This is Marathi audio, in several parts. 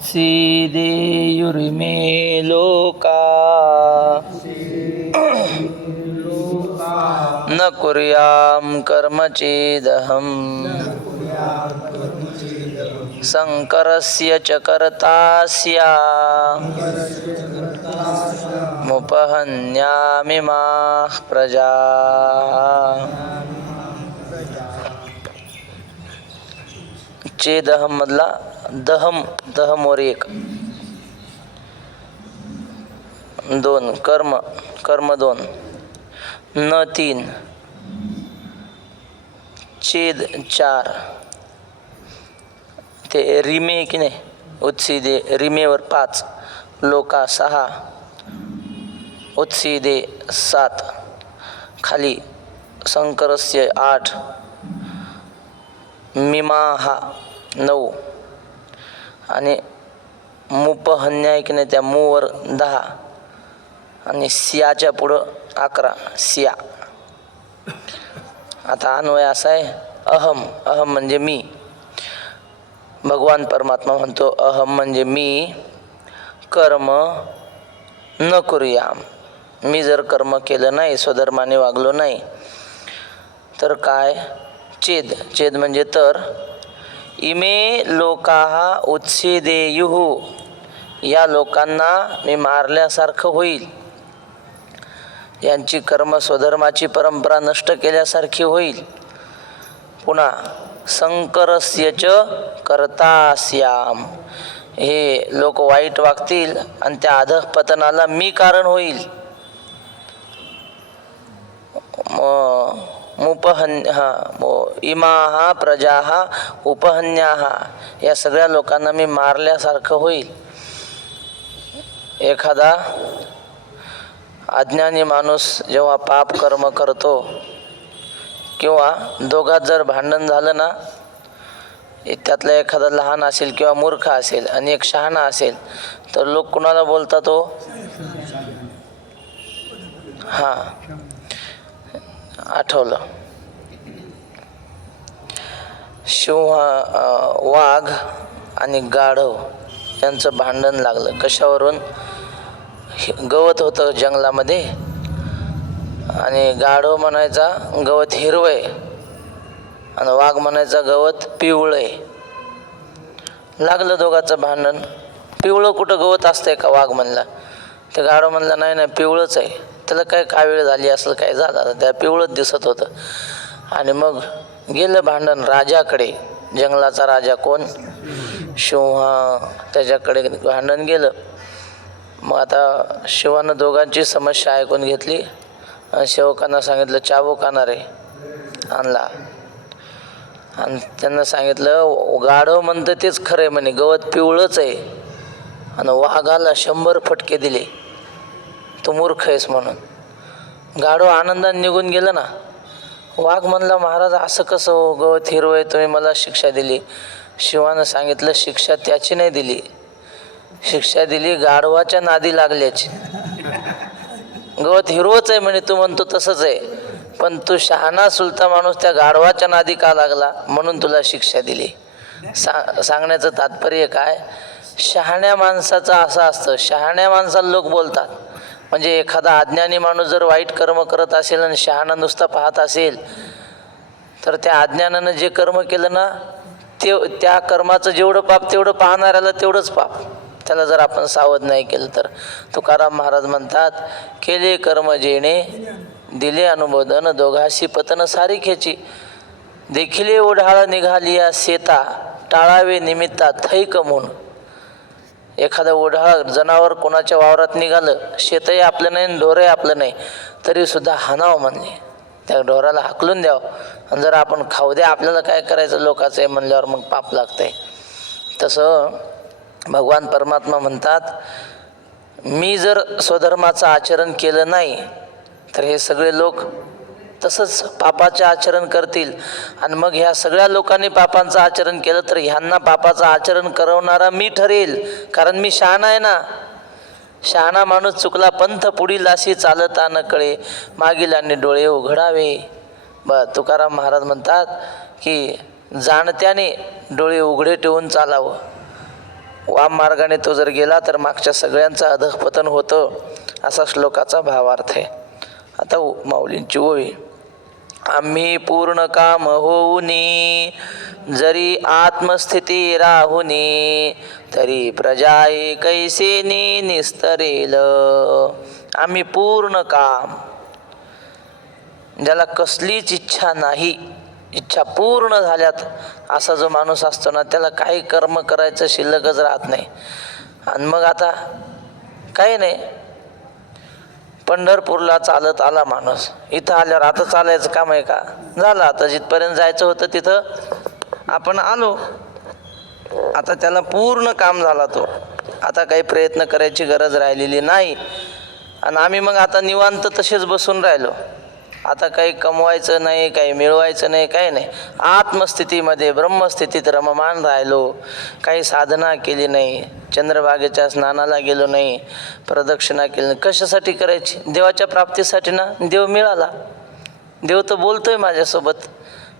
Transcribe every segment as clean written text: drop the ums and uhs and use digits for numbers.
उत्सीदेयुरिमे लोका न कुर्यां कर्म चेदहम् शङ्करस्य च कर्ता स्यामुपहन्यामिमाः प्रजाः. चेदहम मधला दहम, दहम वर एक, दोन कर्म, कर्म दोन, न तीन, चेद चार, ते रिमे की नाही उत्सीदे, रिमेवर पाच, लोका सहा, उत्सीदे सात, खाली शंकरस्य आठ, मिमाहा नऊ, आणि मुपहन्याय की नाही त्या मूवर दहा, आणि सियाच्या पुढं 11 सिया. आता अन्वय असा आहे, अहम, अहम म्हणजे मी. भगवान परमात्मा म्हणतो अहम म्हणजे मी, कर्म न करूयाम, मी जर कर्म केलं नाही, स्वधर्माने वागलो नाही तर काय, चेद, चेद म्हणजे तर, इमे लोकाहा उत्सीदेयुः, या लोकांना मी मारल्यासारखं होईल, यांची कर्म स्वधर्माची परंपरा नष्ट केल्यासारखी होईल. पुन्हा शंकरस्य च कर्ता स्याम, हे लोक वाईट वागतील आणि त्या अधःपतनाला मी कारण होईल. इमाहा प्रजाहा उपहन्याहा, या सगळ्या लोकांना मी मारल्यासारखं होईल. एखादा अज्ञानी माणूस जेव्हा पाप कर्म करतो, किंवा दोघात जर भांडण झालं ना, त्यातला एखादा लहान असेल किंवा मूर्ख असेल आणि एक शहाणा असेल, तर लोक कुणाला बोलतात हो, हां आठवलं, वाघ आणि गाढव यांचं भांडण लागलं. कशावरून, गवत होतं जंगलामध्ये आणि गाढव म्हणायचा गवत हिरवंय आणि वाघ म्हणायचा गवत पिवळंय. लागलं दोघांचं भांडण. पिवळं कुठं गवत असतंय का, वाघ म्हणला. ते गाढव म्हणला नाही नाही पिवळंच आहे. त्याला काय कावीळ झाली असेल, काय झालं, त्या पिवळंच दिसत होतं. आणि मग गेलं भांडण राजाकडे, जंगलाचा राजा कोण, शिव, त्याच्याकडे भांडण गेलं. मग आता शिवानं दोघांची समस्या ऐकून घेतली आणि सेवकांना सांगितलं चाबूक आणा रे, आणला. आणि त्यांना सांगितलं गाढव म्हणतं तेच खरं आहे म्हणे, गवत पिवळंच आहे, आणि वाघाला 100 फटके दिले, तू मूर्ख आहेस म्हणून. गाढव आनंदाने निघून गेलं ना. वाघ म्हणला महाराज असं कसं हो, गवत हिरवं आहे, तुम्ही मला शिक्षा दिली. शिवानं सांगितलं शिक्षा त्याची नाही दिली, शिक्षा दिली गाढवाच्या नादी लागल्याची. गवत हिरवंच आहे म्हणे, तू म्हणतो तसंच आहे, पण तू शहाणा सुलता माणूस त्या गाढवाच्या नादी का लागला म्हणून तुला शिक्षा दिली. सांगण्याचं तात्पर्य काय, शहाण्या माणसाचं असं असतं, शहाण्या माणसाला लोक बोलतात. म्हणजे एखादा अज्ञानी माणूस जर वाईट कर्म करत असेल आणि शहाणा नुसता पाहत असेल, तर त्या अज्ञानानं जे कर्म केलं ना, ते त्या कर्माचं जेवढं पाप तेवढं पाहणाऱ्याला तेवढंच पाप. त्याला जर आपण सावध नाही केलं तर. तुकाराम महाराज म्हणतात, केले कर्म जेणे दिले अनुमोदन, दोघाशी पतन सारिखेची. देखिले ओढाळ निघालिया सेता, टाळावे निमित्ता थैक म्हणून. एखादं ओढाळ जनावर कोणाच्या वावरात निघालं, शेतही आपलं नाही ढोरही आपलं नाही, तरी सुद्धा हाणावं म्हणले, त्या ढोराला हाकलून द्यावं. आणि जर आपण खाऊ द्या, आपल्याला काय करायचं, लोकाचं आहे म्हणल्यावर मग पाप लागतंय. तसं भगवान परमात्मा म्हणतात, मी जर स्वधर्माचं आचरण केलं नाही तर हे सगळे लोक तसंच पापाचे आचरण करतील. आणि मग ह्या सगळ्या लोकांनी पापांचं आचरण केलं तर ह्यांना पापाचं आचरण करवणारा मी ठरेल, कारण मी शहाणा आहे ना. शहाणा माणूस चुकला पंथ पुढील अशी चालता न कळे, मागील आणि डोळे उघडावे. तुकाराम महाराज म्हणतात की जाणत्याने डोळे उघडे ठेवून चालावं. वाम मार्गाने तो जर गेला तर मागच्या सगळ्यांचं अधःपतन होतं, असा श्लोकाचा भावार्थ आहे. आता माऊलींची ओळी. आम्ही पूर्ण काम होऊनी जरी आत्मस्थिती राहुनी, तरी प्रजा कैसेनी निस्तरेल. आम्ही पूर्ण काम, ज्याला कसलीच इच्छा नाही, इच्छा पूर्ण झाल्यात असा जो माणूस असतो ना, त्याला काही कर्म करायचं शिल्लकच राहत नाही. आणि मग आता काही नाही, पंढरपूरला चालत आला माणूस, इथं आल्यावर आता चालायचं काम आहे का? झालं, आता जिथपर्यंत जायचं होतं तिथं आपण आलो, आता त्याला पूर्ण काम झाला तो, आता काही प्रयत्न करायची गरज राहिलेली नाही. आणि आम्ही मग आता निवांत तसेच बसून राहिलो, आता काही कमवायचं नाही, काही मिळवायचं नाही, काही नाही, आत्मस्थितीमध्ये ब्रह्मस्थितीत रममान राहिलो, काही साधना केली नाही, चंद्रभागेच्या स्नानाला गेलो नाही, प्रदक्षिणा केली नाही. कशासाठी करायची? देवाच्या प्राप्तीसाठी ना. देव मिळाला, देव तर बोलतोय माझ्यासोबत,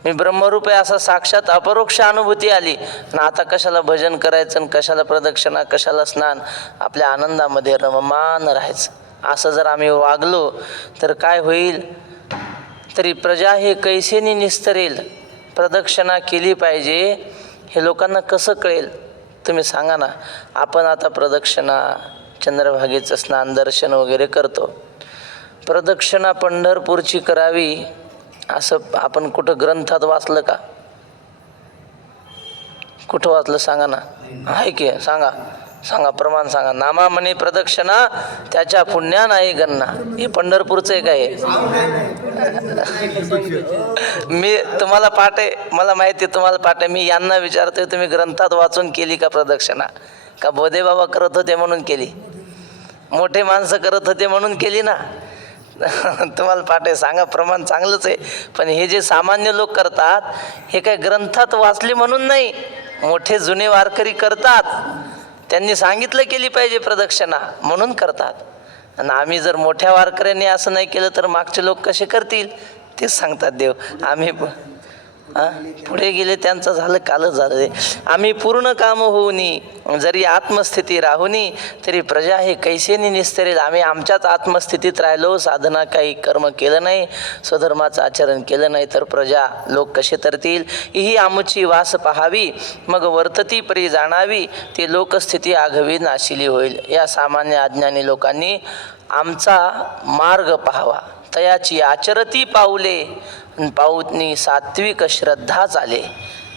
मी ब्रह्मरूप आहे असा साक्षात अपरोक्ष अनुभूती आली. आणि आता कशाला भजन करायचं, आणि कशाला प्रदक्षिणा, कशाला स्नान? आपल्या आनंदामध्ये रममान राहायचं. असं जर आम्ही वागलो तर काय होईल? तरी प्रजा कैसेनी निस्तरेल. प्रदक्षिणा केली पाहिजे हे लोकांना कसं कळेल? तुम्ही सांगा ना. आपण आता प्रदक्षिणा, चंद्रभागेचं स्नान, दर्शन वगैरे करतो. प्रदक्षिणा पंढरपूरची करावी असं आपण कुठं ग्रंथात वाचलं का? कुठं वाचलं सांगा ना. आहे की? सांगा सांगा, प्रमाण सांगा. नामा म्हणे प्रदक्षिणा त्याच्या पुण्या नाही गणना. हे पंढरपूरचं आहे काय? मी तुम्हाला पाठ आहे, मला माहिती आहे तुम्हाला पाठ आहे. मी यांना विचारतोय, तुम्ही ग्रंथात वाचून केली का प्रदक्षिणा? का बोधे बाबा करत होते म्हणून केली? मोठे माणसं करत होते म्हणून केली ना. तुम्हाला पाठ आहे, सांगा. प्रमाण चांगलंच आहे, पण हे जे सामान्य लोक करतात हे काय ग्रंथात वाचले म्हणून नाही. मोठे जुने वारकरी करतात, त्यांनी सांगितलं केली पाहिजे प्रदक्षिणा म्हणून करतात. आणि आम्ही जर मोठ्या वारकऱ्यांनी असं नाही केलं तर मागचे लोक कसे करतील? तेच सांगतात देव. आम्ही पुढे गेले, त्यांचं झालं, कालच झालं. आम्ही पूर्ण काम होऊनी जरी आत्मस्थिती राहुनी, तरी प्रजा कैसेनी निस्तरेल. आम्ही आमच्याच आत्मस्थितीत राहिलो, साधना काही कर्म केलं नाही, स्वधर्माचं आचरण केलं नाही, तर प्रजा लोक कसे तरतील? ही आमची वास पहावी, मग वर्तती परी जाणावी, ती लोकस्थिती आघवी नाशिली होईल. या सामान्य अज्ञानी लोकांनी आमचा मार्ग पाहावा, तयाची आचरती पाऊले, पाऊतनी सात्विक श्रद्धा चाले.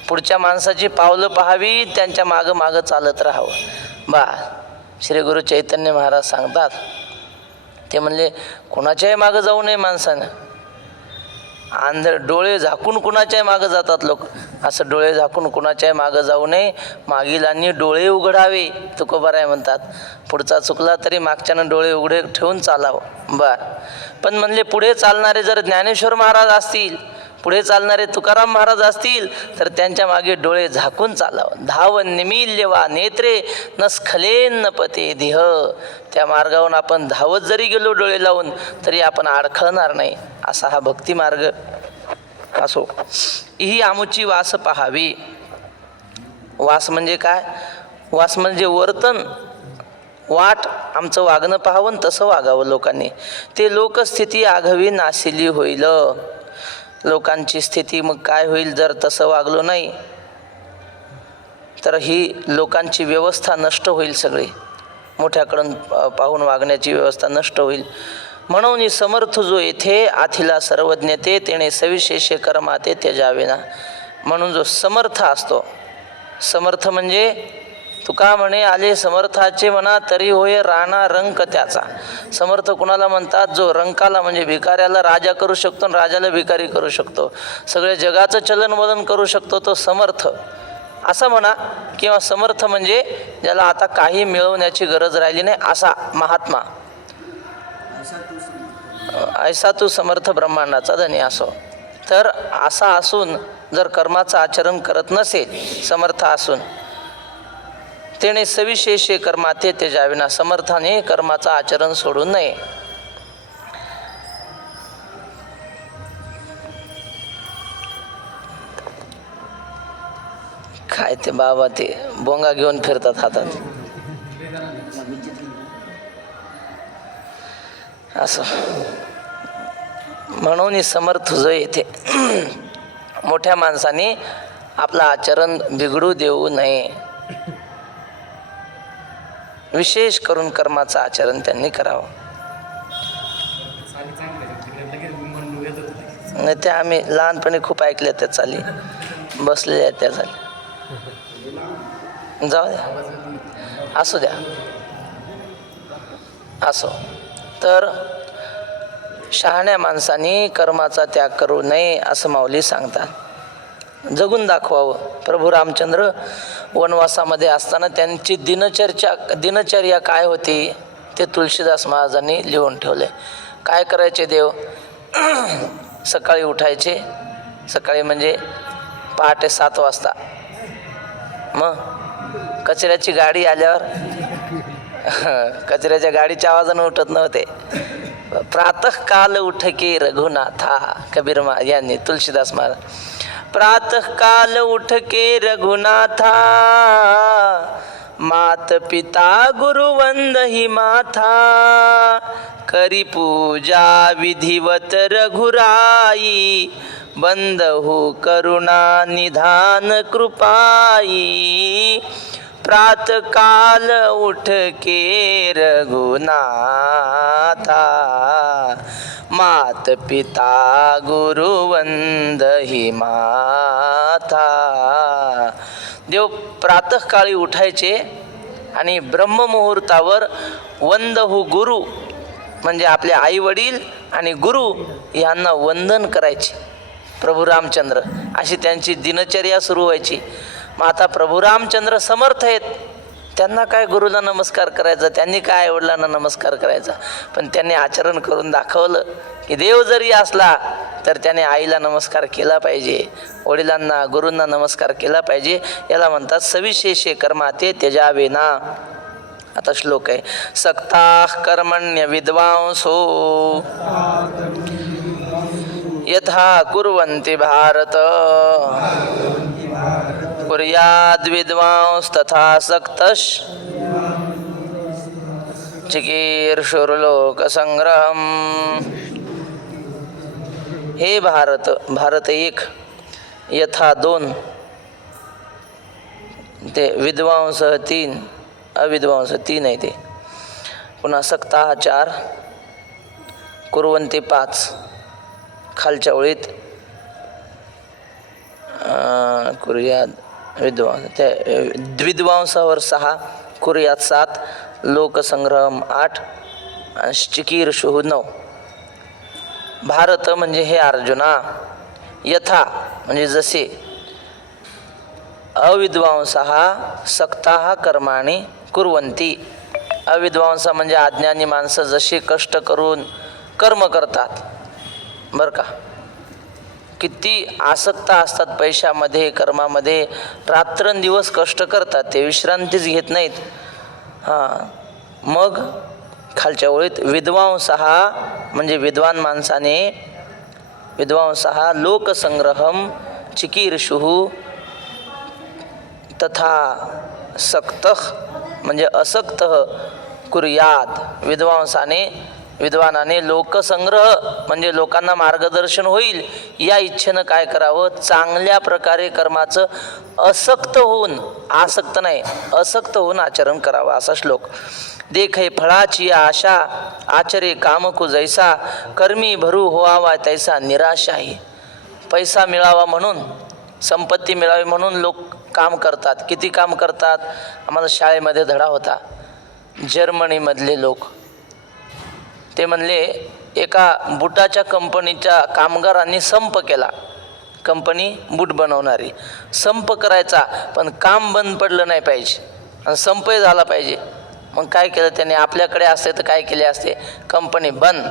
पुढच्या माणसाची पावलं पाहावी, त्यांच्या मागं मागं चालत राहावं. बा श्री गुरु चैतन्य महाराज सांगतात, ते म्हणले कुणाच्याही मागं जाऊ नये माणसानं. डोळे झाकून कुणाच्याही मागं जातात लोक, असं डोळे झाकून कुणाच्याही मागं जाऊ नये, मागीलांनी डोळे उघडावे. तुकोबाराय म्हणतात, पुढचा चुकला तरी मागच्यानं डोळे उघडे ठेवून चालावं. पण म्हणले पुढे चालणारे जर ज्ञानेश्वर महाराज असतील, पुढे चालणारे तुकाराम महाराज असतील, तर त्यांच्या मागे डोळे झाकून चालावं. धावन निमील्य वा नेत्रे न स्खलेन न पते देह. त्या मार्गावरून आपण धावत जरी गेलो डोळे लावून, तरी आपण अडखळणार नाही. असा हा भक्ती मार्ग असो. ही आमुची वास पहावी. वास म्हणजे काय? वास म्हणजे वर्तन, वाट. आमचं वागणं पाहावं, तसं वागावं लोकांनी. ते लोकस्थिती आघवी नाशिली होईल. लोकांची स्थिती मग काय होईल जर तसं वागलो नाही तर? ही लोकांची व्यवस्था नष्ट होईल सगळी. मोठ्याकडून पाहून वागण्याची व्यवस्था नष्ट होईल. म्हणून समर्थ जो येथे आथिला सर्वज्ञते, तेणे सविशेष कर्माते त्यजावेना. म्हणून जो समर्थ असतो, समर्थ म्हणजे तुका म्हणे आले समर्थाचे म्हणा, तरी होय राणा रंक त्याचा. समर्थ कुणाला म्हणतात? जो रंकाला म्हणजे भिकाऱ्याला राजा करू शकतो आणि राजाला भिकारी करू शकतो, सगळ्या जगाचं चलनवलन करू शकतो, तो समर्थ असं म्हणा. किंवा समर्थ म्हणजे ज्याला आता काही मिळवण्याची गरज राहिली नाही असा महात्मा. ऐसा तू समर्थ ब्रह्मांडाचा धनी असो. तर असा असून जर कर्माचं आचरण करत नसेल, समर्थ असून, तेणे सविशेष कर्माते त्यजावेना. समर्थाने कर्माचं आचरण सोडू नये. काय ते बाबा ते बोंगा घेऊन फिरतात हातात. असं म्हणून समर्थ जो येथे मोठ्या माणसाने आपलं आचरण बिघडू देऊ नये. विशेष करून कर्माचं आचरण त्यांनी करावं. नाही ते आम्ही लहानपणी खूप ऐकल्या त्या चाली, बसलेल्या त्या चाली. जाऊ द्या, असू द्या, असो. तर शहाण्या माणसाने कर्माचा त्याग करू नये असं माऊली सांगतात. जगून दाखवावं. प्रभू रामचंद्र वनवासामध्ये असताना त्यांची दिनचर्या काय होती ते तुळशीदास महाराजांनी लिहून ठेवले. काय करायचे देव? सकाळी उठायचे, सकाळी म्हणजे पहाटे 7 वाजता. मग कचऱ्याची गाडी आल्यावर कचऱ्याच्या गाडीच्या आवाजानं उठत नव्हते. प्रातःकाल उठके रघुनाथा, कबीर यांनी, तुलसीदास महाराज. प्रातःकाल उठके रघुनाथा, मात पिता गुरुवंद ही माथा, करी पूजा विधिवत रघुराई, बंदहु करुणा निधान कृपाई. प्रातःकाल उठके रघुनाथा, मात पिता गुरुवंद ही माथा. देव प्रातःकाळी उठायचे आणि ब्रह्ममुहूर्तावर वंदहु गुरु म्हणजे आपले आई वडील आणि गुरु यांना वंदन करायचे. प्रभू रामचंद्र अशी त्यांची दिनचर्या सुरू व्हायची. मग आता प्रभू रामचंद्र समर्थ आहेत, त्यांना काय गुरुला नमस्कार करायचा, त्यांनी काय आईवडिलांना नमस्कार करायचा. पण त्यांनी आचरण करून दाखवलं की देव जरी असला तर त्याने आईला नमस्कार केला पाहिजे, वडिलांना गुरूंना नमस्कार केला पाहिजे. याला म्हणतात सविशेषे कर्माते त्यजावेना. आता श्लोक आहे. सक्ताः कर्मण्य विद्वांसो यथा कुर्वन्ति भारत, कुर्याद् विद्वांस तथा सक्तश् चिकीर्षुर्लोकसंग्रहम्. हे भारत, भारत 1, यथा 2, ते विद्वांस 3, अविद्वांस 3 आहे ते. पुन्हा सक्ताः 4, कुर्वन्ति 5, खालच्या ओळीत कुर्याद विद्वांस, त्या द्विद्वांसावर 6, कुर्यात 7, लोकसंग्रहम 8 आणि चिकीर्षुः 9. भारत म्हणजे हे अर्जुना, यथा म्हणजे जसे, अविद्वांसः सक्ताः कर्माणि कुर्वन्ति. अविद्वांस म्हणजे अज्ञानी माणसं जशी कष्ट करून कर्म करतात, बरं का, किती आसक्त असतात पैशामध्ये, कर्मामध्ये, रात्रंदिवस कष्ट करतात, ते विश्रांतीच घेत नाहीत. मग खालच्या ओळीत विद्वांसः म्हणजे विद्वान माणसाने, विद्वांसः लोकसंग्रहम चिकीर्षुः तथा सक्तः म्हणजे असक्तः कुर्यात. विद्वानाने लोकसंग्रह म्हणजे लोकांना मार्गदर्शन होईल या इच्छेनं काय करावं, चांगल्या प्रकारे कर्माचं असक्त होऊन, आसक्त नाही, असक्त होऊन आचरण करावं. असा श्लोक. देखे फळाची आशा, आचरे कामकू जैसा, कर्मी भरू होवावा तैसा निराशाही. पैसा मिळावा म्हणून, संपत्ती मिळावी म्हणून लोक काम करतात. किती काम करतात? आम्हाला शाळेमध्ये धडा होता. जर्मनीमधले लोक ते म्हणले, एका बुटाच्या कंपनीच्या कामगारांनी संप केला. कंपनी बूट बनवणारी संप करायचा, पण काम बंद पडलं नाही पाहिजे आणि संपही झाला पाहिजे. मग काय केलं त्याने? आपल्याकडे असते तर काय केले असते, कंपनी बंद,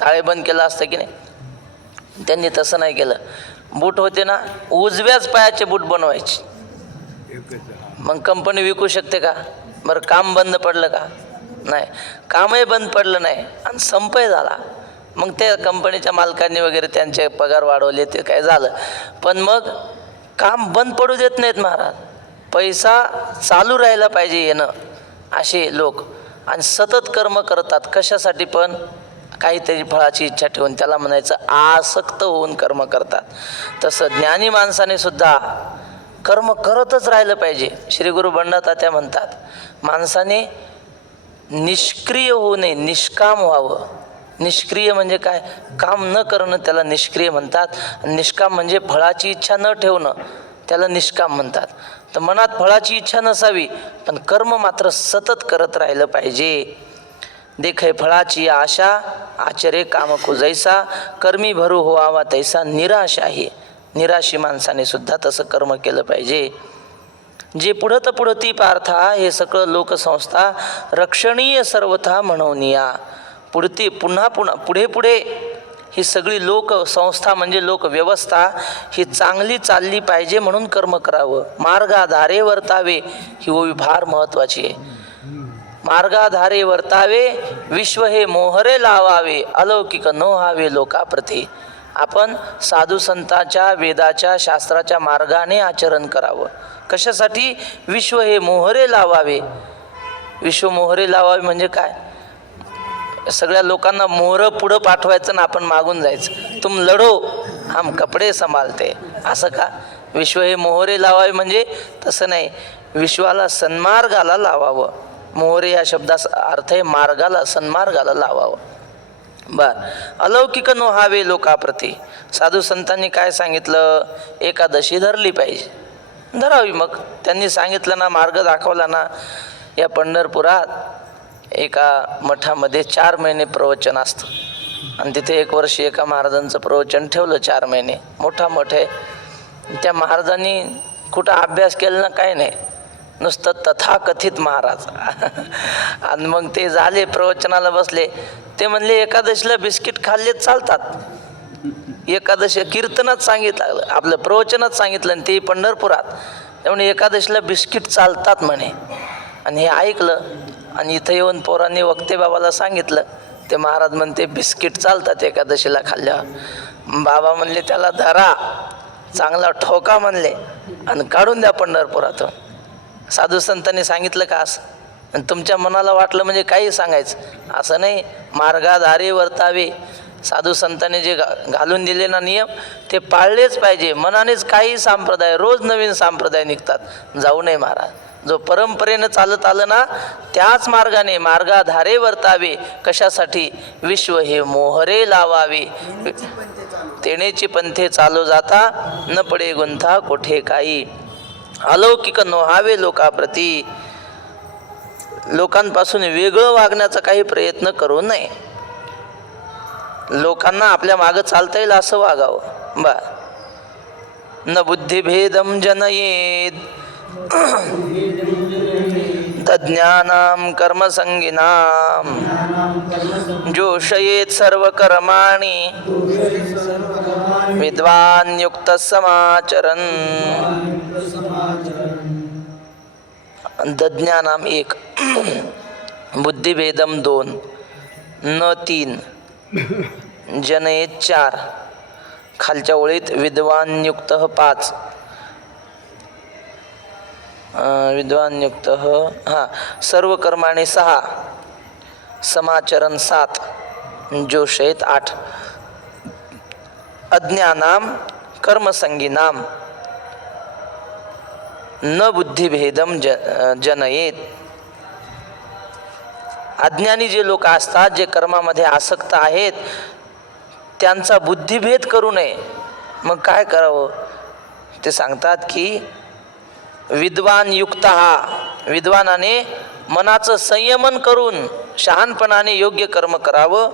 ताळे बंद केलं असतं की नाही. त्यांनी तसं नाही केलं. बूट होते ना, उजव्याच पायाचे बूट बनवायचे. मग कंपनी विकू शकते का? बरं, काम बंद पडलं का? नाही, कामही बंद पडलं नाही आणि संपही झाला. मग त्या कंपनीच्या मालकांनी वगैरे त्यांचे पगार वाढवले, ते काय झालं. पण मग काम बंद पडू देत नाहीत महाराज. पैसा चालू राहायला पाहिजे येणं, असे लोक. आणि सतत कर्म करतात. कशासाठी पण? काहीतरी फळाची इच्छा ठेवून, त्याला म्हणायचं आसक्त होऊन कर्म करतात. तसं ज्ञानी माणसाने सुद्धा कर्म करतच राहिलं पाहिजे. श्री गुरु बंडातात्या म्हणतात, माणसाने निष्क्रिय होऊ नये, निष्काम व्हावं. निष्क्रिय म्हणजे काय? काम न करणं त्याला निष्क्रिय म्हणतात. निष्काम म्हणजे फळाची इच्छा न ठेवणं, त्याला निष्काम म्हणतात. तर मनात फळाची इच्छा नसावी, पण कर्म मात्र सतत करत राहिलं पाहिजे. देखे फळाची आशा, आचरे काम कुजैसा, कर्मी भरू होवा तैसा निराशाही. निराशी माणसाने सुद्धा तसं कर्म केलं पाहिजे. जे पुढत पुढती पार्था, हे सगळं लोकसंस्था रक्षणीय सर्वथा म्हणूनिया. पुढती पुन्हा पुन्हा पुढे पुढे ही सगळी लोकसंस्था म्हणजे लोकव्यवस्था ही चांगली चालली पाहिजे म्हणून कर्म करावं. मार्गाधारे वर्तावे, ही ओवी फार महत्त्वाची आहे. मार्गाधारे वर्तावे, विश्व हे मोहरे लावावे, अलौकिक नो हावे लोकाप्रती. आपण साधू संतांच्या, वेदाच्या, शास्त्राच्या मार्गाने आचरण करावं. कशासाठी? विश्व हे मोहरे लावावे. विश्व मोहरे लावावे म्हणजे काय? सगळ्या लोकांना मोहरं पुढं पाठवायचं ना आपण मागून जायचं. तुम लढो, हम कपडे संभालते. असं का? विश्व हे मोहरे लावावे म्हणजे तसं नाही, विश्वाला सन्मार्गाला लावावं. मोहरे या शब्दाचा अर्थ आहे मार्गाला, सन्मार्गाला लावावं. बर. अलौकिक नो हावे लोकाप्रती. साधू संतांनी काय सांगितलं? एकादशी धरली पाहिजे. धरावी. मग त्यांनी सांगितलं ना, मार्ग दाखवला ना. या पंढरपुरात एका मठामध्ये 4 महिने प्रवचन असतं आणि तिथे 1 वर्ष एका महाराजांचं प्रवचन ठेवलं. 4 महिने. मोठा मठ आहे. त्या महाराजांनी कुठं अभ्यास केला ना, काय नाही, नुसतं तथाकथित महाराज. आणि मग ते झाले, प्रवचनाला बसले. ते म्हणले एकादशीला बिस्किट खाल्ले चालतात. एकादशी कीर्तनात सांगितलं, आपलं प्रवचनात सांगितलं, आणि ते पंढरपुरात. त्यामुळे एकादशीला बिस्किट चालतात म्हणे. आणि हे ऐकलं आणि इथं येऊन पोरांनी वक्ते बाबाला सांगितलं. ते महाराज म्हणते बिस्किट चालतात एकादशीला खाल्ल्यावर. बाबा म्हणले त्याला धरा, चांगला ठोका म्हणले, आणि काढून द्या पंढरपुरातून. साधू संतांनी सांगितलं का असं? आणि तुमच्या मनाला वाटलं म्हणजे काही सांगायचं असं नाही. मार्गाधारे वर्तावे. साधू संतांनी जे घालून दिले ना नियम, ते पाळलेच पाहिजे. मनानेच काही संप्रदाय, रोज नवीन संप्रदाय निघतात. जाऊ नये महाराज. जो परंपरेनं चालत आलं ना, त्याच मार्गाने मार्गाधारे वर्तावे. कशासाठी? विश्व हे मोहरे लावावे. तेनेची पंथे चालू जाता, न पडे गुंथा कोठे काही. अलौकिक नोहावे लोकाप्रती. लोकांपासून वेगळं वागण्याचा काही प्रयत्न करू नये. लोकांना आपल्या मागं चालता येईल असं वागावं. बा. न बुद्धिभेदम जनयेद तज्ज्ञानां कर्मसंगिनां जोषयेत सर्व कर्माणि विद्वान युक्त समाचरन्. तज्ज्ञानां 1, बुद्धिभेदम 2, न 3, जनयेत 4, खालच्या ओळीत विद्वान युक्त 5, विद्वान युक्त सर्व कर्माने 6, समाचरण 7, जोषयेत 8, अज्ञानाम कर्मसंगिनाम न बुद्धिभेदम जनयेत. अज्ञानी जे लोक असतात, जे कर्मामध्ये आसक्त आहेत, त्यांचा बुद्धिभेद करू नये. मग काय करावं? ते सांगतात की विद्वान युक्त, विद्वानाने मनाचं संयमन करून शहाणपणाने योग्य कर्म करावं.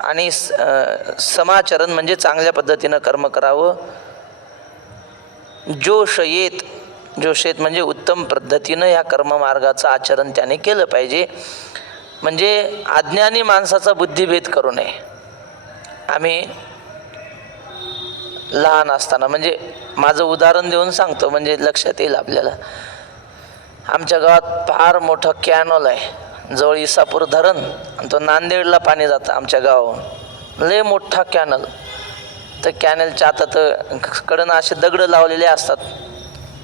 आणि समाचरण म्हणजे चांगल्या पद्धतीनं कर्म करावं. जोषयेत, जोषयेत म्हणजे उत्तम पद्धतीनं या कर्ममार्गाचं आचरण त्याने केलं पाहिजे. म्हणजे अज्ञानी माणसाचा बुद्धिभेद करू नये. आम्ही लहान असताना, म्हणजे माझं उदाहरण देऊन सांगतो म्हणजे लक्षात येईल आपल्याला. आमच्या गावात फार मोठं कॅनॉल आहे, जवळ इसापूर धरण, आणि तो नांदेडला पाणी जातं आमच्या गावाहून. लय मोठा कॅनल. तर कॅनेलच्या आता कडनं असे दगडं लावलेले असतात.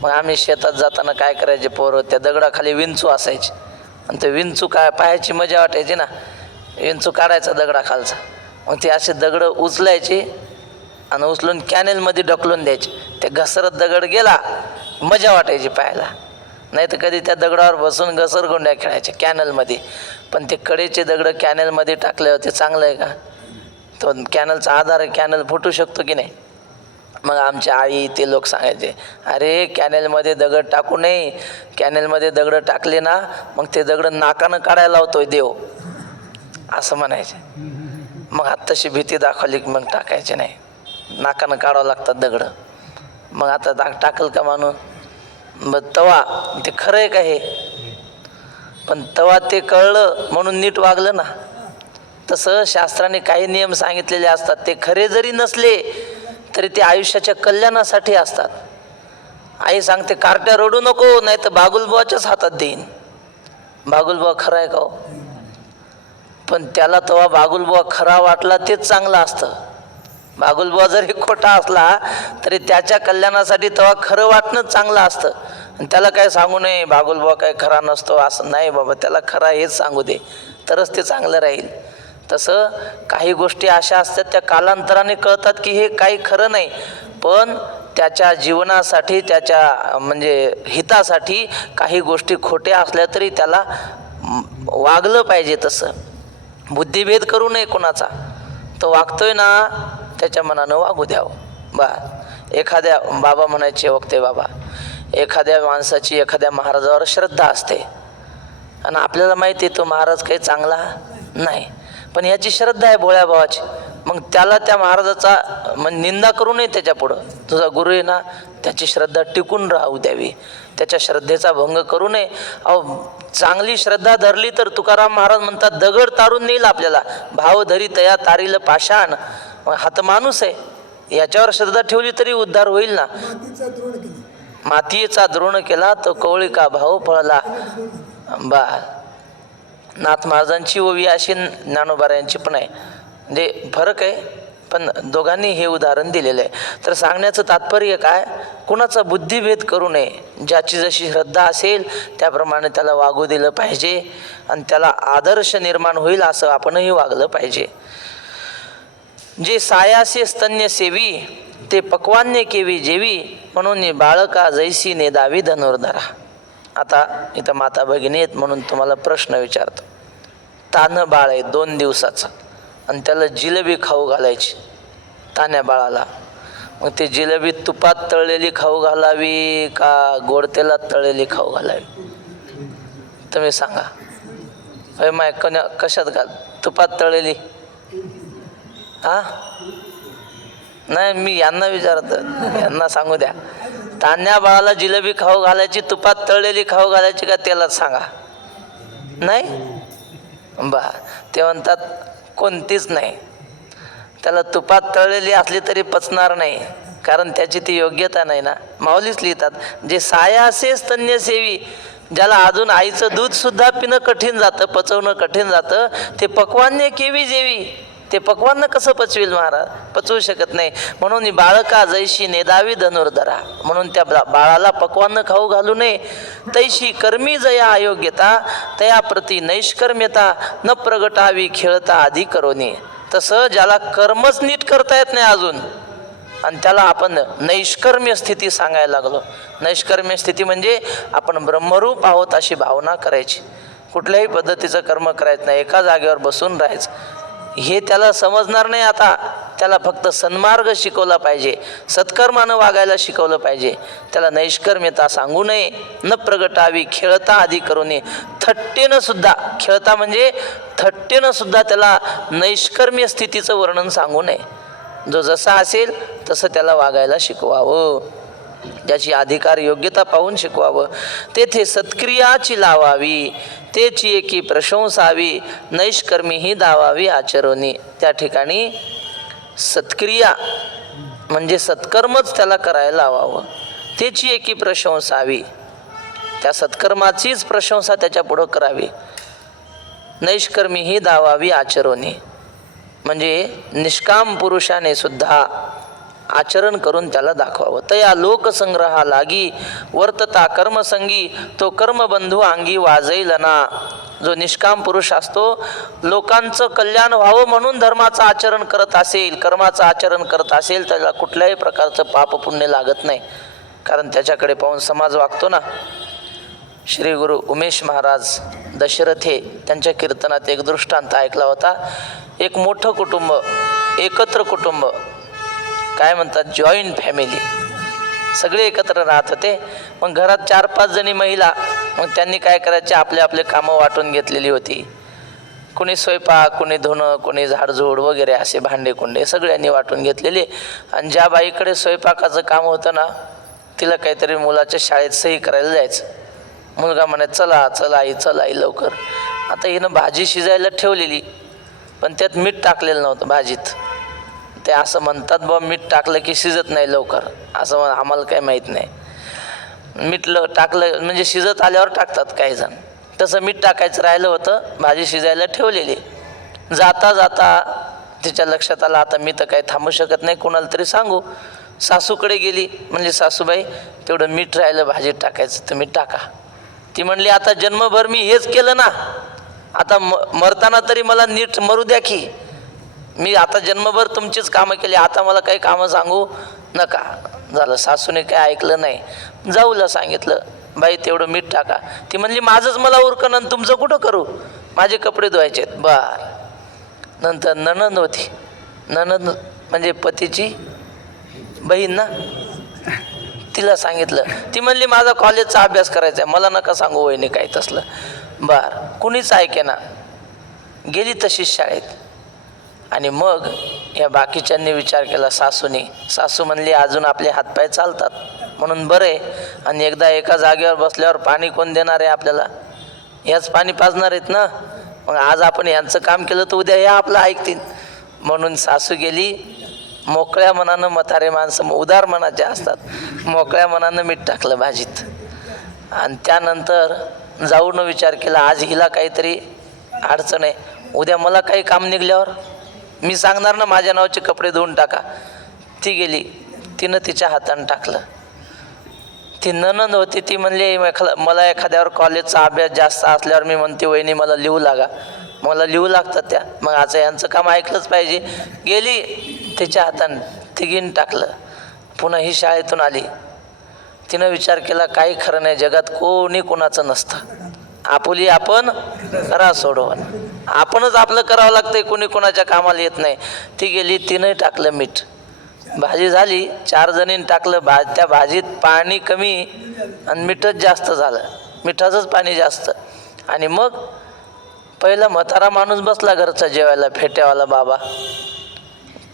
मग आम्ही शेतात जाताना काय करायचे, पोरं त्या दगडाखाली विंचू असायचे आणि ते विंचू काय पाहायची मजा वाटायची ना. विंचू काढायचा दगडाखालचा, मग ते असे दगडं उचलायचे आणि उचलून कॅनेलमध्ये ढकलून द्यायचे. ते घसरत दगड गेला मजा वाटायची पाहायला. नाही तर कधी त्या दगडावर बसून घसरगुंड्या खेळायच्या कॅनलमध्ये. पण ते कडेचे दगडं कॅनलमध्ये टाकले होते, चांगलं आहे का? तो कॅनलचा आधार आहे, कॅनल फुटू शकतो की नाही. मग आमची आई ते लोक सांगायचे, अरे कॅनेलमध्ये दगड टाकू नये, कॅनेलमध्ये दगड टाकले ना मग ते दगड नाकानं काढायला लावतोय देव, असं म्हणायचे. मग आत्ताशी भीती दाखवली की मग टाकायचे नाही, नाकानं काढावं लागतात दगडं. मग आता टाकल का माणूस? मग तवा ते खरं आहे का हे? पण तवा ते कळलं म्हणून नीट वागलं ना. तसं शास्त्राने काही नियम सांगितलेले असतात, ते खरे जरी नसले तरी ते आयुष्याच्या कल्याणासाठी असतात. आई सांगते कार्ट्या रडू नको, नाही तर बागुलबुवाच्याच हातात देईन. बागुलबुवा खरा आहे का हो? पण त्याला तेव्हा बागुलबुवा खरा वाटला तेच चांगलं असतं. बागुलबुवा जरी खोटा असला तरी त्याच्या कल्याणासाठी तेव्हा खरं वाटणं चांगलं असतं. आणि त्याला काय सांगू नये बागुलबुवा काय खरा नसतो असं नाही बाबा, त्याला खरा हेच सांगू दे, तरच ते चांगलं राहील. तसं काही गोष्टी अशा असतात त्या कालांतराने कळतात की हे काही खरं नाही, पण त्याच्या जीवनासाठी त्याच्या म्हणजे हितासाठी काही गोष्टी खोट्या असल्या तरी त्याला वागलं पाहिजे. तसं बुद्धिभेद करू नये कोणाचा. तो वागतोय ना त्याच्या मनानं वागू द्यावं बा. एखाद्या बाबा म्हणायचे वक्ते बाबा, एखाद्या माणसाची एखाद्या महाराजावर श्रद्धा असते आणि आपल्याला माहिती आहे तो महाराज काही चांगला नाही, पण याची श्रद्धा आहे भोळ्या भावाची. मग त्याला त्या महाराजाचा निंदा करू नये त्याच्या पुढं. तुझा गुरु आहे ना, त्याची श्रद्धा टिकून राहू द्यावी, त्याच्या श्रद्धेचा भंग करू नये. अहो चांगली श्रद्धा धरली तर तुकाराम महाराज म्हणतात दगड तारून नेईल आपल्याला, भाव धरी तया तारील पाषाण. हा तर माणूस आहे, याच्यावर श्रद्धा ठेवली तरी उद्धार होईल ना. मातीचा द्रोण केला तो कवळी का भाव फळला बा. नाथ महाराजांची ओवी अशी ज्ञानोबारायांची पण आहे, म्हणजे फरक आहे, पण दोघांनी हे उदाहरण दिलेलं आहे. तर सांगण्याचं तात्पर्य काय, कुणाचा बुद्धिभेद करू नये. ज्याची जशी श्रद्धा असेल त्याप्रमाणे त्याला वागू दिलं पाहिजे आणि त्याला आदर्श निर्माण होईल असं आपणही वागलं पाहिजे. जे सायासे स्तन्य सेवी ते पक्वान्य केवी जेवी, म्हणून बाळका जैसी नेदावी धनुर्धरा. आता इथं माता भगिनी आहेत म्हणून तुम्हाला प्रश्न विचारतो. तान्हं बाळ आहे 2 दिवसाचं आणि त्याला जिलेबी खाऊ घालायची तान्या बाळाला. मग ते जिलेबी तुपात तळलेली खाऊ घालावी का गोड तेलात तळलेली खाऊ घालावी? तुम्ही सांगा. अरे माय कशात घाल? तुपात तळलेली? हा नाही, मी यांना विचारत, यांना सांगू द्या. तान्या बाळाला जिलेबी खाऊ घालायची, तुपात तळलेली खाऊ घालायची का तेलात? सांगा. नाही बा. ते म्हणतात कोणतीच नाही. त्याला तुपात तळलेली असली तरी पचणार नाही, कारण त्याची ती योग्यता नाही ना. माऊलीच लिहितात, जे साया असे स्तन्य सेवी, ज्याला अजून आईचं दूध सुद्धा पिणं कठीण जातं, पचवणं कठीण जातं, ते पक्वान्य केवी जेवी, ते पक्वान्न कसं पचविल महाराज? पचवू शकत नाही. म्हणून बाळका जैशी नेदावी धनुर्धरा, म्हणून त्या बाळाला पक्वान्न खाऊ घालू नये. तैशी कर्मी जया अयोग्यता तया प्रती नैष्कर्म्यता न प्रगटावी खेळता आधी करोनी. तसं ज्याला कर्मच नीट करता येत नाही अजून आणि त्याला आपण नैष्कर्म्य स्थिती सांगायला लागलो. नैष्कर्म्य स्थिती म्हणजे आपण ब्रह्मरूप आहोत अशी भावना करायची, कुठल्याही पद्धतीचं कर्म करायचं नाही, एका जागेवर बसून राहायचं. हे त्याला समजणार नाही. आता त्याला फक्त सन्मार्ग शिकवला पाहिजे, सत्कर्मानं वागायला शिकवलं पाहिजे. त्याला नैष्कर्म्यता सांगू नये. न प्रगटावी खेळता आधी करू नये. थट्टेनं सुद्धा, खेळता म्हणजे थट्टेनं सुद्धा त्याला नैष्कर्म्य स्थितीचं वर्णन सांगू नये. जो जसा असेल तसं त्याला वागायला शिकवावं, ज्याची अधिकार योग्यता पाहून शिकवावं. तेथे सत्क्रियाची लावावी, तेची एकी प्रशंसावी, नैष्कर्मी ही दावावी आचरोनी. त्या ठिकाणी सत्क्रिया म्हणजे सत्कर्मच त्याला करायला लावावं. तेची एकी प्रशंसावी, त्या सत्कर्माचीच प्रशंसा त्याच्या पुढं करावी. नैष्कर्मी ही दावावी आचरोनी, म्हणजे निष्काम पुरुषाने सुद्धा आचरण करून त्याला दाखवावं. तया लोकसंग्रहा लागी वर्तता कर्मसंगी तो कर्मबंधू अंगी वाजैल ना. जो निष्काम पुरुष असतो, लोकांचं कल्याण व्हावं म्हणून धर्माचं आचरण करत असेल, कर्माचं आचरण करत असेल, त्याला कुठल्याही प्रकारचं पाप पुण्य लागत नाही, कारण त्याच्याकडे पाहून समाज वागतो ना. श्री गुरु उमेश महाराज दशरथे त्यांच्या कीर्तनात एक दृष्टांत ऐकला होता. एक मोठं कुटुंब, एकत्र कुटुंब, काय म्हणतात जॉईंट फॅमिली, सगळे एकत्र राहत होते. मग घरात 4-5 जणी महिला, मग त्यांनी काय करायचे, आपले आपले कामं वाटून घेतलेली होती. कोणी स्वयंपाक, कोणी धुणं, कोणी झाडझूड वगैरे असे भांडे कुंडे सगळ्यांनी वाटून घेतलेले. आणि ज्या बाईकडे स्वयंपाकाचं काम होतं ना, तिला काहीतरी मुलाच्या शाळेत सही करायला जायचं. मुलगा म्हणे चला चला आई, चला आई लवकर. आता हिनं भाजी शिजायला ठेवलेली, पण त्यात मीठ टाकलेलं नव्हतं भाजीत. ते असं म्हणतात बा, मीठ टाकलं की शिजत नाही लवकर, असं आम्हाला काही माहीत नाही. मीठ टाकलं म्हणजे शिजत आल्यावर टाकतात काही जण, तसं मीठ टाकायचं राहिलं होतं, भाजी शिजायला ठेवलेली. जाता जाता तिच्या लक्षात आलं, आता मी तर काही थांबू शकत नाही, कोणाला तरी सांगू. सासूकडे गेली, म्हणजे सासूबाई तेवढं मीठ राहिलं भाजीत टाकायचं, तुम्ही टाका. ती म्हणली आता जन्मभर मी हेच केलं ना, आता मरताना तरी मला नीट मरू द्या की, मी आता जन्मभर तुमचीच कामं केली, आता मला काही कामं सांगू नका. झालं, सासूने काय ऐकलं नाही. जाऊला सांगितलं, बाई तेवढं मीठ टाका. ती म्हणली माझंच मला उरकन आणि तुमचं कुठं करू, माझे कपडे धुवायचे आहेत. बर. नंतर नणंद होती, नणंद म्हणजे पतीची बहीण ना, तिला सांगितलं. ती म्हणली माझा कॉलेजचा अभ्यास करायचा आहे, मला नका सांगू वहिनी काय तसलं. बर. कुणीच ऐके ना, गेली तशीच शाळेत. आणि मग या बाकीच्यांनी विचार केला सासूने. सासू म्हणली अजून आपले हातपाय चालतात म्हणून बरं आहे, आणि एकदा एका जागेवर बसल्यावर पाणी कोण देणार आहे आपल्याला, याच पाणी पाजणार आहेत ना. मग आज आपण यांचं काम केलं तर उद्या या आपलं ऐकतील. म्हणून सासू गेली, मोकळ्या मनानं, म्हातारे माणसं उदार मनाचे असतात, मोकळ्या मनानं मीठ टाकलं भाजीत. आणि त्यानंतर जाऊन विचार केला, आज हिला काहीतरी अडचण आहे, उद्या मला काही काम निघल्यावर मी सांगणार ना माझ्या नावाचे कपडे धुवून टाका. ती गेली, तिनं तिच्या हातानं टाकलं. ती नणंद होती, ती म्हणली मला एखाद्यावर कॉलेजचा अभ्यास जास्त असल्यावर मी म्हणते वहिनी मला लिहू लागा, मला लिहू लागतात त्या, मग आज यांचं काम ऐकलंच पाहिजे. गेली तिच्या हातानं, तिघीन टाकलं. पुन्हा ही शाळेतून आली, तिनं विचार केला काही खरं नाही, जगात कोणी कोणाचं नसतं, आपुली आपण करा सोडवण, आपणच आपलं करावं लागतंय, कोणी कोणाच्या कामाला येत नाही. ती गेली, तिनं टाकलं मीठ, भाजी झाली. 4 जणींनी टाकलं, त्या भाजीत पाणी कमी आणि मीठच जास्त झालं, मिठाचंच पाणी जास्त. आणि मग पहिला म्हातारा माणूस बसला घरचा जेवायला, फेट्यावाला बाबा,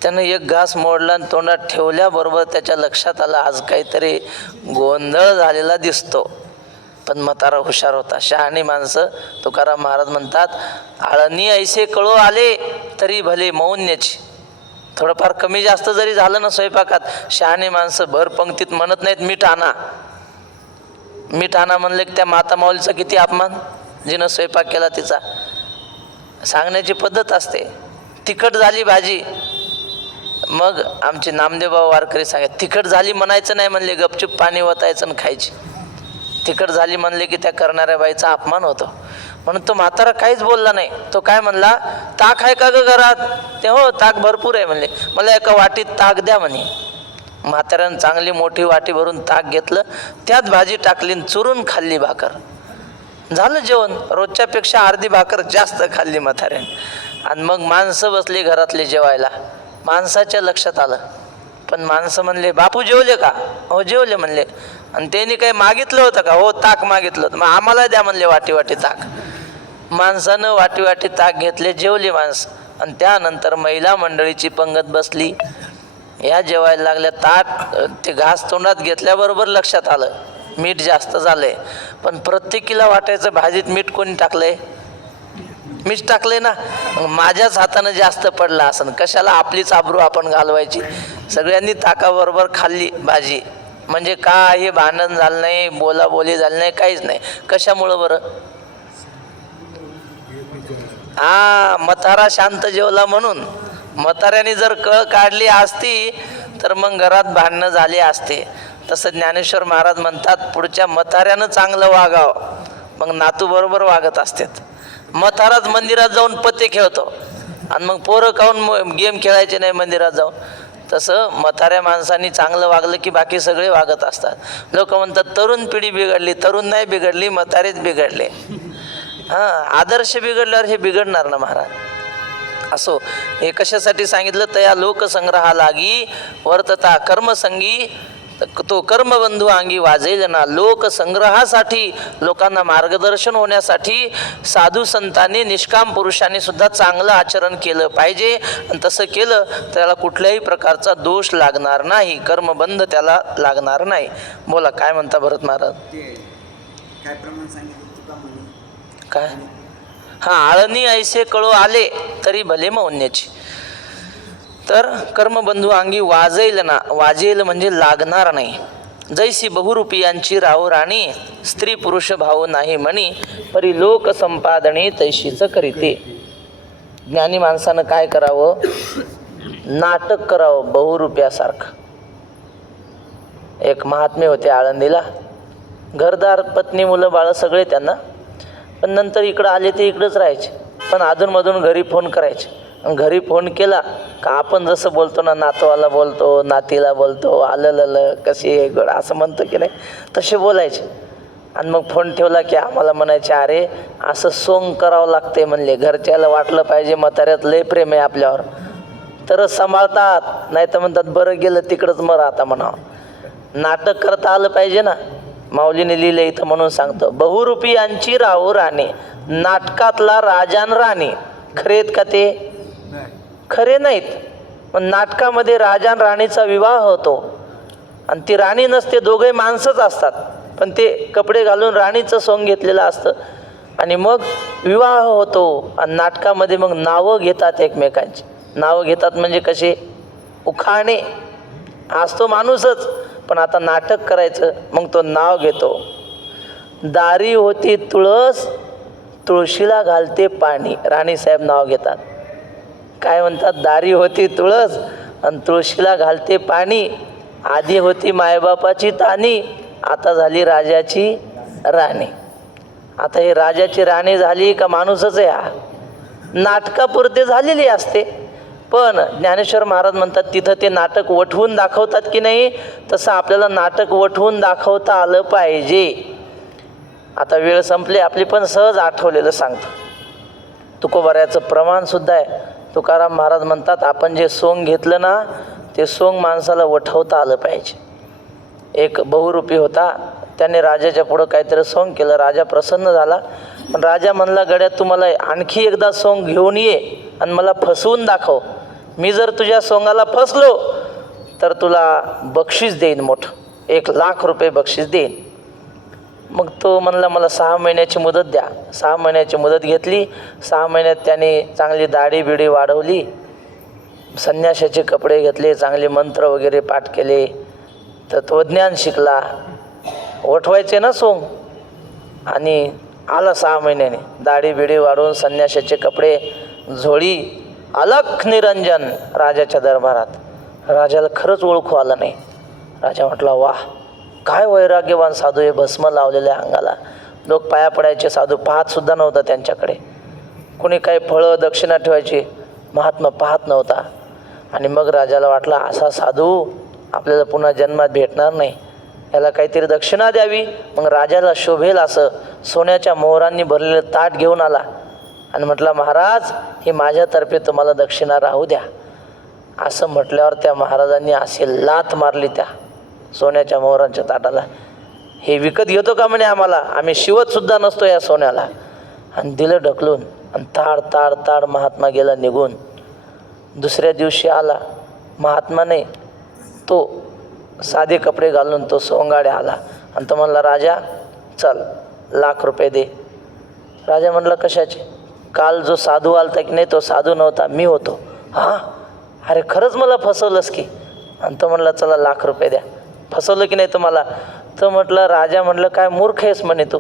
त्यानं एक घास मोडला आणि तोंडात ठेवल्याबरोबर त्याच्या लक्षात आलं आज काहीतरी गोंधळ झालेला दिसतो. पण म्हातारा हुशार होता, शहाणी माणसं. तुकाराम महाराज म्हणतात, आळणी ऐसे कळो आले तरी भले मौन्याची. थोडंफार कमी जास्त जरी झालं ना स्वयंपाकात, शहाणी माणसं भर पंक्तीत म्हणत नाहीत मीठ आणा, मीठ आणा म्हणले की त्या माता माऊलीचा किती अपमान, जिनं स्वयंपाक केला तिचा. सांगण्याची पद्धत असते. तिखट झाली भाजी, मग आमचे नामदेवबाबा वारकरी सांगत तिखट झाली म्हणायचं नाही, म्हणले गपचूप पाणी ओतायचं आणि खायची. तिखट झाली म्हणले की त्या करणाऱ्या बाईचा अपमान होतो. म्हणून तो म्हातारा काहीच बोलला नाही. तो काय म्हणला, ताक आहे का ग घरात? ते हो ताक भरपूर आहे म्हणले, मला एका वाटीत ताक द्या म्हणे. म्हाताऱ्यानं चांगली मोठी वाटी भरून ताक घेतलं, त्यात भाजी टाकली, चुरून खाल्ली भाकर, झालं जेवण. रोजच्यापेक्षा अर्धी भाकर जास्त खाल्ली म्हाताऱ्यानं. आणि मग माणसं बसली घरातले जेवायला. माणसाच्या लक्षात आलं, पण माणसं म्हणले बापू जेवले का? हो जेवले म्हणले. आणि त्यांनी काही मागितलं होतं का? हो ताक मागितलं होतं. मग आम्हाला द्या म्हणले वाटी वाटी ताक. माणसानं वाटी वाटी ताक घेतले, जेवली माणसं. आणि त्यानंतर महिला मंडळीची पंगत बसली, ह्या जेवायला लागल्या. ताट ते घास तोंडात घेतल्याबरोबर लक्षात आलं मीठ जास्त झालंय. पण प्रत्येकीला वाटायचं भाजीत मीठ कोणी टाकलंय? मीच टाकले ना. माझ्याच हातानं जास्त पडला असं, कशाला आपलीच आबरू आपण घालवायची. सगळ्यांनी ताकाबरोबर खाल्ली भाजी. म्हणजे काही भांडण झालं नाही, बोलाबोली झाली नाही, काहीच नाही. कशामुळं बरं? म्हातारा शांत जेवला म्हणून. म्हाताऱ्याने जर कळ काढली असती तर मग घरात भांडणं झाले असते. तसं ज्ञानेश्वर महाराज म्हणतात, पुढच्या म्हाताऱ्यानं चांगलं वागावं, मग नातू बरोबर वागत असतात. म्हाताराच मंदिरात जाऊन पत्ते खेळतो आणि मग पोरं काहून गेम खेळायचे नाही मंदिरात जाऊन. तसं म्हाताऱ्या माणसांनी चांगलं वागलं की बाकी सगळे वागत असतात. लोक म्हणतात तरुण पिढी बिघडली, तरुण नाही बिघडली, म्हातारेच बिघडले. आदर्श बिघडल्यावर हे बिघडणार ना महाराज. असो, हे कशासाठी सांगितलं, तया लोकसंग्रहा लागी वर्तता कर्मसंगी तो कर्मबंधू अंगी वाजेल ना. लोकसंग्रहासाठी, लोकांना मार्गदर्शन होण्यासाठी साधू संतांनी, निष्काम पुरुषांनी सुद्धा चांगलं आचरण केलं पाहिजे. आणि तसं केलं त्याला कुठल्याही प्रकारचा दोष लागणार नाही, कर्मबंध त्याला लागणार नाही. बोला काय म्हणता भरत महाराज. काय प्रमाण सांगितलं तुका म्हणे काय? आळणी ऐसे कळो आले तरी भले मौन्याची. तर कर्मबंधू अंगी वाजेल ना. वाजेल म्हणजे लागणार नाही. जैसी बहुरूपियांची राहो राणी, स्त्री पुरुष भाव नाही म्हणी, परी लोक संपादनी तैशीच करीते. ज्ञानी माणसानं काय करावं, नाटक करावं बहुरूप्यासारखं. एक महात्मे होते आळंदीला, घरदार, पत्नी, मुलं बाळ सगळे त्यांना, पण नंतर इकडं आले ते इकडंच राहायचे. पण अधूनमधून घरी फोन करायचे. आणि घरी फोन केला का आपण जसं बोलतो ना, नातवाला बोलतो, नातीला बोलतो, आलं कशी आहे गड असं म्हणतो की नाही, तसे बोलायचे. आणि मग फोन ठेवला की आम्हाला म्हणायचे, अरे असं सोंग करावं लागते म्हणले, घरच्याला वाटलं पाहिजे म्हाताऱ्यात लय प्रेम आहे आपल्यावर, तरच सांभाळतात, नाही तर म्हणतात बरं गेलं तिकडंच मर आता म्हणावं. नाटक करता आलं पाहिजे ना. माऊलीने लिहिलं इथं म्हणून सांगतो, बहुरूपियांची राहो राणी, नाटकातला राजान राणी. खरेत का ते? खरे नाहीत. पण नाटकामध्ये राजा आणि राणीचा विवाह होतो आणि ती राणी नसते, दोघे माणसंच असतात, पण ते कपडे घालून राणीचं सोंग घेतलेलं असतं आणि मग विवाह होतो. आणि नाटकामध्ये मग नावं घेतात एकमेकांची. नावं घेतात म्हणजे कसे, उखाणे. आज तो माणूसच, पण आता नाटक करायचं, मग तो नाव घेतो. दारी होती तुळस, तुळशीला घालते पाणी. राणीसाहेब नाव घेतात. काय म्हणतात, दारी होती तुळस आणि तुळशीला घालते पाणी. आधी होती मायबापाची तानी, आता झाली राजाची राणी. आता ही राजाची राणी झाली का माणूसच आहे हा. नाटकापुरते झालेली असते. पण ज्ञानेश्वर महाराज म्हणतात तिथं ते नाटक वठवून दाखवतात की नाही, तसं आपल्याला नाटक वठवून दाखवता आलं पाहिजे. आता वेळ संपली आपली, पण सहज आठवलेलं सांगतो. तुकोबाऱ्याचं प्रमाणसुद्धा आहे. तुकाराम महाराज म्हणतात, आपण जे सोंग घेतलं ना, ते सोंग माणसाला वठवता आलं पाहिजे. एक बहुरूपी होता, त्याने राजाच्या पुढं काहीतरी सोंग केलं. राजा प्रसन्न झाला, पण राजा म्हणला, गड्या तू मला आणखी एकदा सोंग घेऊन ये आणि मला फसवून दाखव. मी जर तुझ्या सोंगाला फसलो तर तुला बक्षीस देईन, मोठं 1,00,000 रुपये बक्षीस देईन. मग तो म्हणला, मला 6 महिन्याची मुदत द्या. 6 महिन्याची मुदत घेतली. 6 महिन्यात त्याने चांगली दाढी बिडी वाढवली, संन्याशाचे कपडे घेतले, चांगले मंत्र वगैरे पाठ केले, तत्वज्ञान शिकला. वठवायचे ना सोंग, आणि आला 6 महिन्याने दाढी बिडी वाढवून, संन्याशाचे कपडे, झोळी, अलख निरंजन राजाच्या दरबारात. राजाला खरंच ओळखू आलं नाही. राजा म्हटला, वाह काय वैराग्यवान साधू आहे, भस्म लावलेल्या अंगाला. लोक पाया पडायचे, साधू पाहत सुद्धा नव्हता त्यांच्याकडे. कोणी काही फळं दक्षिणा ठेवायची, महात्मा पाहत नव्हता. आणि मग राजाला वाटला, असा साधू आपल्याला पुन्हा जन्मात भेटणार नाही, याला काहीतरी दक्षिणा द्यावी. मग राजाला शोभेल असं सोन्याच्या मोहरांनी भरलेलं ताट घेऊन आला आणि म्हटला, महाराज ही माझ्यातर्फे तुम्हाला दक्षिणा राहू द्या. असं म्हटल्यावर त्या महाराजांनी असे लाथ मारली त्या सोन्याच्या मोहरांच्या ताटाला. हे विकत घेतो का म्हणे आम्हाला, आम्ही शिवत सुद्धा नसतो या सोन्याला. आणि दिलं ढकलून आणि ताड ताड ताड महात्मा गेला निघून. दुसऱ्या दिवशी आला महात्माने, तो साधे कपडे घालून तो सोंगाडे आला आणि तो म्हणला, राजा चल 1,00,000 रुपये दे. राजा म्हणला, कशाचे? काल जो साधू आलता की नाही तो साधू नव्हता, मी होतो. हां, अरे खरंच मला फसवलंस की? आणि तो म्हणला, चला 1,00,000 रुपये द्या. फसवलं की नाही तुम्हाला? तर म्हटलं, राजा म्हटलं, काय मूर्ख आहेस म्हणे तू.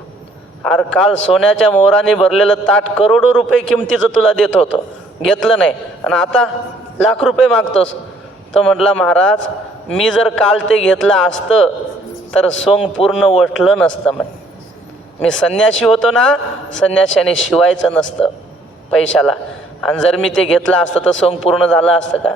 अरे काल सोन्याच्या मोहराने भरलेलं ताट करोडो रुपये किमतीचं तुला देत होतो, घेतलं नाही, आणि आता 1,00,000 रुपये मागतोस. तो म्हटला, महाराज मी जर काल ते घेतलं असतं तर सोंग पूर्ण वठलं नसतं. म्हणे मी संन्यासी होतो ना, संन्याशाने शिवायचं नसतं पैशाला, आणि जर मी ते घेतलं असतं तर सोंग पूर्ण झालं असतं का?